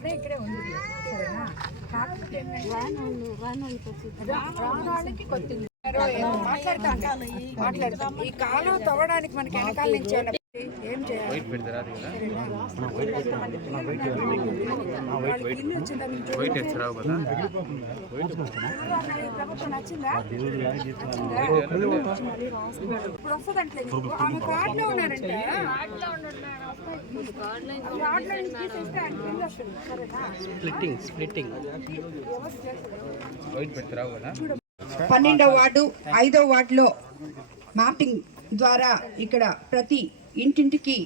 అట్లే ఇక్కడే ఉంది మాట్లాడతాను ఈ కాలం తవ్వడానికి మనకి వెనకాల నుంచి ఏం పన్నెండవ వార్డు ఐదో వార్డులో మ్యాపింగ్ ద్వారా ఇక్కడ ప్రతి ఇంటింటికి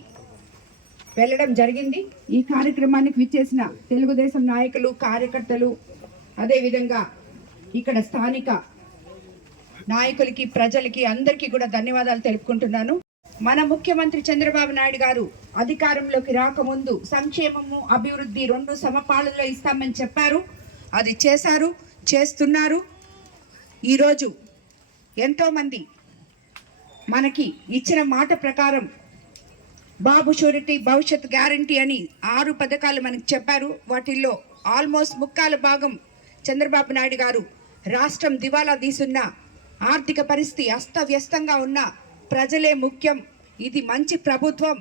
వెళ్ళడం జరిగింది ఈ కార్యక్రమానికి విచ్చేసిన తెలుగుదేశం నాయకులు కార్యకర్తలు అదేవిధంగా ఇక్కడ స్థానిక నాయకులకి ప్రజలకి అందరికీ కూడా ధన్యవాదాలు తెలుపుకుంటున్నాను మన ముఖ్యమంత్రి చంద్రబాబు నాయుడు గారు అధికారంలోకి రాకముందు సంక్షేమము అభివృద్ధి రెండు సమపాలనలో ఇస్తామని చెప్పారు అది చేశారు చేస్తున్నారు ఈరోజు ఎంతోమంది మనకి ఇచ్చిన మాట ప్రకారం బాబు షూరిటీ భవిష్యత్ గ్యారంటీ అని ఆరు పథకాలు మనకు చెప్పారు వాటిల్లో ఆల్మోస్ట్ ముక్కాల భాగం చంద్రబాబు నాయుడు గారు రాష్ట్రం దివాలా తీసున్న ఆర్థిక పరిస్థితి అస్తవ్యస్తంగా ఉన్న ప్రజలే ముఖ్యం ఇది మంచి ప్రభుత్వం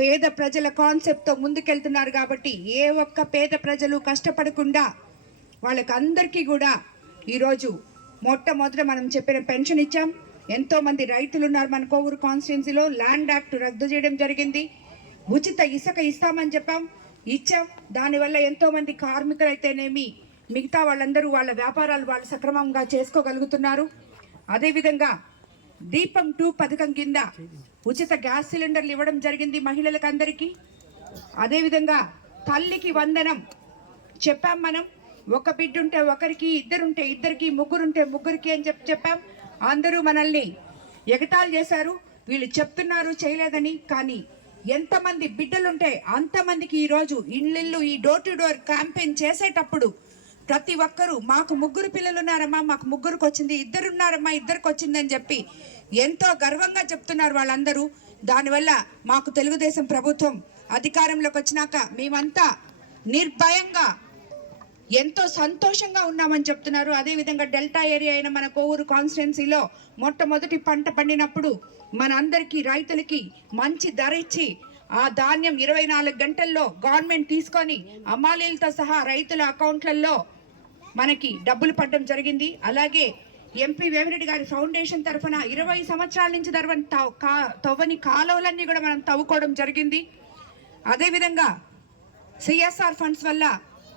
పేద ప్రజల కాన్సెప్ట్తో ముందుకెళ్తున్నారు కాబట్టి ఏ ఒక్క పేద ప్రజలు కష్టపడకుండా వాళ్ళకందరికీ కూడా ఈరోజు మొట్టమొదట మనం చెప్పిన పెన్షన్ ఇచ్చాం ఎంతోమంది రైతులు ఉన్నారు మన కోవూరు కాన్స్టిట్యున్సీలో ల్యాండ్ యాక్ట్ రద్దు చేయడం జరిగింది ఉచిత ఇసుక ఇస్తామని చెప్పాం ఇచ్చాం దానివల్ల ఎంతోమంది కార్మికులు అయితేనేమి మిగతా వాళ్ళందరూ వాళ్ళ వ్యాపారాలు వాళ్ళు సక్రమంగా చేసుకోగలుగుతున్నారు అదేవిధంగా దీపం టూ పథకం కింద ఉచిత గ్యాస్ సిలిండర్లు ఇవ్వడం జరిగింది మహిళలకు అందరికీ అదేవిధంగా తల్లికి వందనం చెప్పాం మనం ఒక బిడ్డుంటే ఒకరికి ఇద్దరుంటే ఇద్దరికి ముగ్గురుంటే ముగ్గురికి అని చెప్పి చెప్పాం అందరూ మనల్ని ఎగతాలు చేశారు వీళ్ళు చెప్తున్నారు చేయలేదని కానీ ఎంతమంది బిడ్డలుంటే అంతమందికి ఈరోజు ఇళ్ళిళ్ళు ఈ డోర్ టు డోర్ క్యాంపెయిన్ చేసేటప్పుడు ప్రతి ఒక్కరూ మాకు ముగ్గురు పిల్లలు ఉన్నారమ్మా మాకు ముగ్గురికి వచ్చింది ఇద్దరున్నారమ్మా ఇద్దరికి వచ్చిందని చెప్పి ఎంతో గర్వంగా చెప్తున్నారు వాళ్ళందరూ దానివల్ల మాకు తెలుగుదేశం ప్రభుత్వం అధికారంలోకి వచ్చినాక మేమంతా నిర్భయంగా ఎంతో సంతోషంగా ఉన్నామని చెప్తున్నారు అదేవిధంగా డెల్టా ఏరియా అయిన మన కోవూరు కాన్స్టిట్యున్సీలో మొట్టమొదటి పంట పండినప్పుడు మనందరికీ రైతులకి మంచి ధర ఇచ్చి ఆ ధాన్యం ఇరవై నాలుగు గంటల్లో గవర్నమెంట్ తీసుకొని అమ్మాలీలతో సహా రైతుల అకౌంట్లలో మనకి డబ్బులు పడడం జరిగింది అలాగే ఎంపీ వేమిరెడ్డి గారి ఫౌండేషన్ తరఫున ఇరవై సంవత్సరాల నుంచి తరవని తవ్వని కాలువలన్నీ కూడా మనం తవ్వుకోవడం జరిగింది అదేవిధంగా సిఎస్ఆర్ ఫండ్స్ వల్ల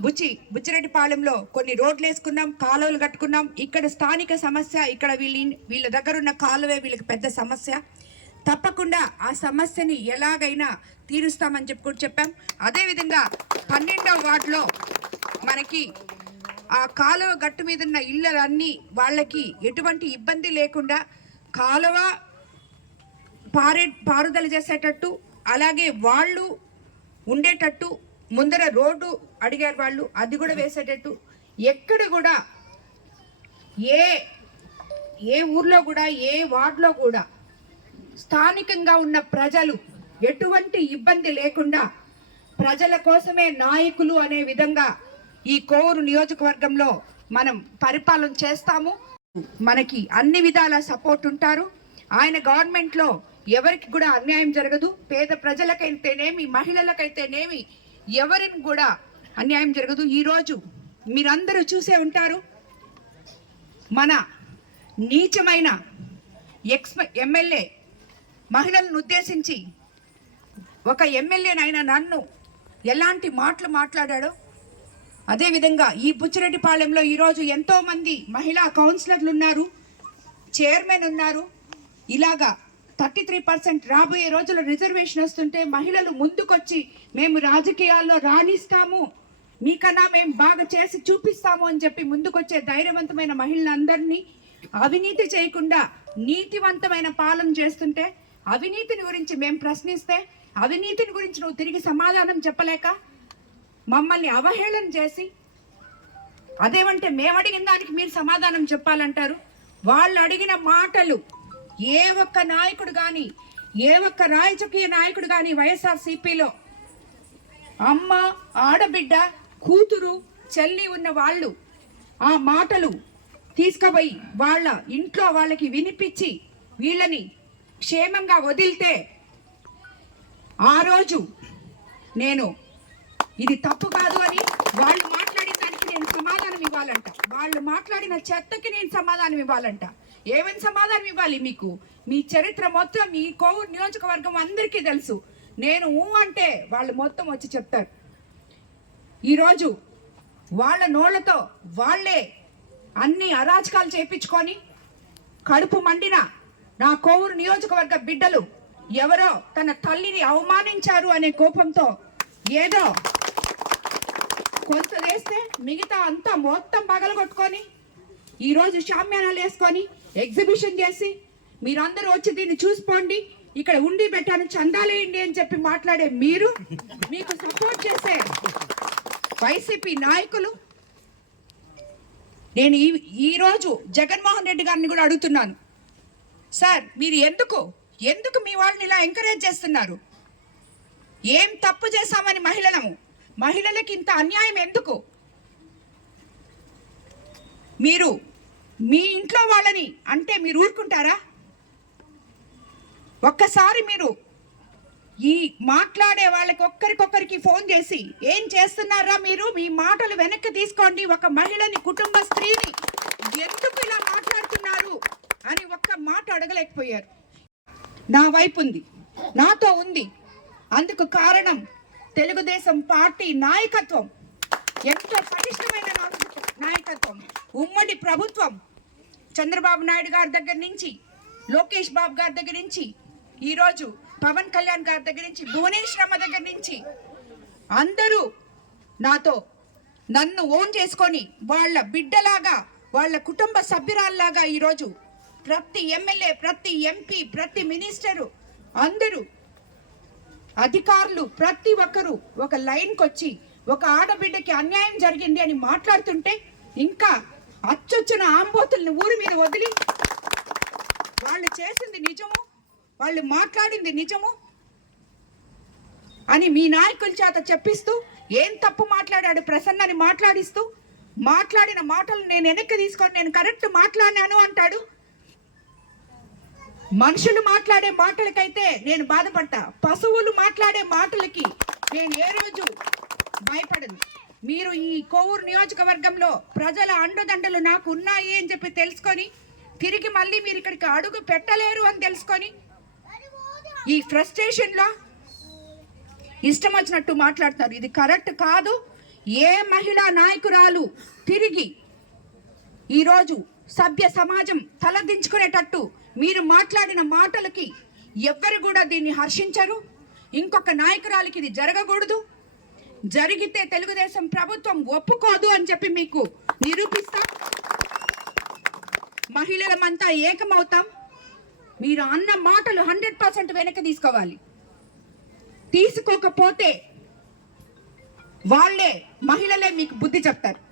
బుచ్చి బుచ్చిరెడ్డిపాలెంలో కొన్ని రోడ్లు వేసుకున్నాం కాలువలు కట్టుకున్నాం ఇక్కడ స్థానిక సమస్య ఇక్కడ వీళ్ళ వీళ్ళ దగ్గర ఉన్న కాలువే వీళ్ళకి పెద్ద సమస్య తప్పకుండా ఆ సమస్యని ఎలాగైనా తీరుస్తామని చెప్పి చెప్పాం అదేవిధంగా పన్నెండవ వార్డులో మనకి ఆ కాలువ గట్టు మీద ఉన్న ఇళ్ళలన్నీ వాళ్ళకి ఎటువంటి ఇబ్బంది లేకుండా కాలువ పారే పారుదల చేసేటట్టు అలాగే వాళ్ళు ఉండేటట్టు ముందర రోడ్డు అడిగారు వాళ్ళు అది కూడా వేసేటట్టు ఎక్కడ కూడా ఏ ఏ ఊర్లో కూడా ఏ వార్డులో కూడా స్థానికంగా ఉన్న ప్రజలు ఎటువంటి ఇబ్బంది లేకుండా ప్రజల కోసమే నాయకులు అనే విధంగా ఈ కోవూరు నియోజకవర్గంలో మనం పరిపాలన చేస్తాము మనకి అన్ని విధాల సపోర్ట్ ఉంటారు ఆయన గవర్నమెంట్లో ఎవరికి కూడా అన్యాయం జరగదు పేద ప్రజలకైతేనేమి మహిళలకైతేనేమి ఎవరిని కూడా అన్యాయం జరగదు ఈరోజు మీరందరూ చూసే ఉంటారు మన నీచమైన ఎక్స్ ఎమ్మెల్యే మహిళలను ఉద్దేశించి ఒక ఎమ్మెల్యేనైనా నన్ను ఎలాంటి మాటలు మాట్లాడాడో అదేవిధంగా ఈ బుచ్చిరెడ్డిపాలెంలో ఈరోజు ఎంతోమంది మహిళా కౌన్సిలర్లు ఉన్నారు చైర్మన్ ఉన్నారు ఇలాగా థర్టీ త్రీ పర్సెంట్ రాబోయే రోజుల్లో రిజర్వేషన్ వస్తుంటే మహిళలు ముందుకొచ్చి మేము రాజకీయాల్లో రాణిస్తాము మీకన్నా మేము బాగా చేసి చూపిస్తాము అని చెప్పి ముందుకొచ్చే ధైర్యవంతమైన మహిళలందరినీ అవినీతి చేయకుండా నీతివంతమైన పాలన చేస్తుంటే అవినీతిని గురించి మేము ప్రశ్నిస్తే అవినీతిని గురించి నువ్వు తిరిగి సమాధానం చెప్పలేక మమ్మల్ని అవహేళన చేసి అదేమంటే మేము అడిగిన దానికి మీరు సమాధానం చెప్పాలంటారు వాళ్ళు అడిగిన మాటలు ఏ ఒక్క నాయకుడు కానీ ఏ ఒక్క రాజకీయ నాయకుడు కానీ వైఎస్ఆర్సీపీలో అమ్మ ఆడబిడ్డ కూతురు చెల్లి ఉన్న వాళ్ళు ఆ మాటలు తీసుకుపోయి వాళ్ళ ఇంట్లో వాళ్ళకి వినిపించి వీళ్ళని క్షేమంగా వదిలితే ఆ రోజు నేను ఇది తప్పు కాదు అని వాళ్ళు మాట్లాడిన దానికి నేను సమాధానం ఇవ్వాలంట వాళ్ళు మాట్లాడిన చెత్తకి నేను సమాధానం ఇవ్వాలంట ఏమని సమాధానం ఇవ్వాలి మీకు మీ చరిత్ర మొత్తం మీ కోవూరు నియోజకవర్గం అందరికీ తెలుసు నేను ఊ అంటే వాళ్ళు మొత్తం వచ్చి చెప్తారు ఈరోజు వాళ్ళ నోళ్లతో వాళ్ళే అన్ని అరాచకాలు చేపించుకొని కడుపు మండిన నా కోవూరు నియోజకవర్గ బిడ్డలు ఎవరో తన తల్లిని అవమానించారు అనే కోపంతో ఏదో కొంత వేస్తే మిగతా అంతా మొత్తం పగలగొట్టుకొని ఈరోజు షామ్యానాలు వేసుకొని ఎగ్జిబిషన్ చేసి మీరందరూ వచ్చి దీన్ని చూసుకోండి ఇక్కడ ఉండి పెట్టాను చందాలేయండి అని చెప్పి మాట్లాడే మీరు మీకు సపోర్ట్ చేసే వైసీపీ నాయకులు నేను ఈ ఈరోజు జగన్మోహన్ రెడ్డి గారిని కూడా అడుగుతున్నాను సార్ మీరు ఎందుకు ఎందుకు మీ వాళ్ళని ఇలా ఎంకరేజ్ చేస్తున్నారు ఏం తప్పు చేశామని మహిళలము మహిళలకి ఇంత అన్యాయం ఎందుకు మీరు మీ ఇంట్లో వాళ్ళని అంటే మీరు ఊరుకుంటారా ఒక్కసారి మీరు ఈ మాట్లాడే వాళ్ళకి ఒక్కరికొక్కరికి ఫోన్ చేసి ఏం చేస్తున్నారా మీరు మీ మాటలు వెనక్కి తీసుకోండి ఒక మహిళని కుటుంబ స్త్రీని ఎందుకు ఇలా మాట్లాడుతున్నారు అని ఒక్క మాట అడగలేకపోయారు నా వైపు ఉంది నాతో ఉంది అందుకు కారణం తెలుగుదేశం పార్టీ నాయకత్వం ఎంతో పటిష్టమైన నాయకత్వం ఉమ్మడి ప్రభుత్వం చంద్రబాబు నాయుడు గారి దగ్గర నుంచి లోకేష్ బాబు గారి దగ్గర నుంచి ఈరోజు పవన్ కళ్యాణ్ గారి దగ్గర నుంచి భువనేష్ దగ్గర నుంచి అందరూ నాతో నన్ను ఓన్ చేసుకొని వాళ్ళ బిడ్డలాగా వాళ్ళ కుటుంబ సభ్యురాల్లాగా ఈరోజు ప్రతి ఎమ్మెల్యే ప్రతి ఎంపీ ప్రతి మినిస్టరు అందరూ అధికారులు ప్రతి ఒక్కరూ ఒక లైన్కి వచ్చి ఒక ఆడబిడ్డకి అన్యాయం జరిగింది అని మాట్లాడుతుంటే ఇంకా అచ్చొచ్చిన ఆంబోతుల్ని ఊరి మీద వదిలి వాళ్ళు చేసింది నిజము వాళ్ళు మాట్లాడింది నిజము అని మీ నాయకుల చేత చెప్పిస్తూ ఏం తప్పు మాట్లాడాడు ప్రసన్నని మాట్లాడిస్తూ మాట్లాడిన మాటలు నేను వెనక్కి తీసుకొని నేను కరెక్ట్ మాట్లాడినాను అంటాడు మనుషులు మాట్లాడే మాటలకైతే నేను బాధపడతా పశువులు మాట్లాడే మాటలకి నేను ఏ రోజు భయపడను మీరు ఈ కోవూరు నియోజకవర్గంలో ప్రజల అండదండలు నాకు ఉన్నాయి అని చెప్పి తెలుసుకొని తిరిగి మళ్ళీ మీరు ఇక్కడికి అడుగు పెట్టలేరు అని తెలుసుకొని ఈ ఫ్రస్ట్రేషన్లో ఇష్టం వచ్చినట్టు మాట్లాడుతున్నారు ఇది కరెక్ట్ కాదు ఏ మహిళా నాయకురాలు తిరిగి ఈరోజు సభ్య సమాజం తలదించుకునేటట్టు మీరు మాట్లాడిన మాటలకి ఎవ్వరు కూడా దీన్ని హర్షించరు ఇంకొక నాయకురాలకి ఇది జరగకూడదు జరిగితే తెలుగుదేశం ప్రభుత్వం ఒప్పుకోదు అని చెప్పి మీకు నిరూపిస్తాం మహిళలమంతా ఏకమవుతాం మీరు అన్న మాటలు హండ్రెడ్ పర్సెంట్ వెనక్కి తీసుకోవాలి తీసుకోకపోతే వాళ్ళే మహిళలే మీకు బుద్ధి చెప్తారు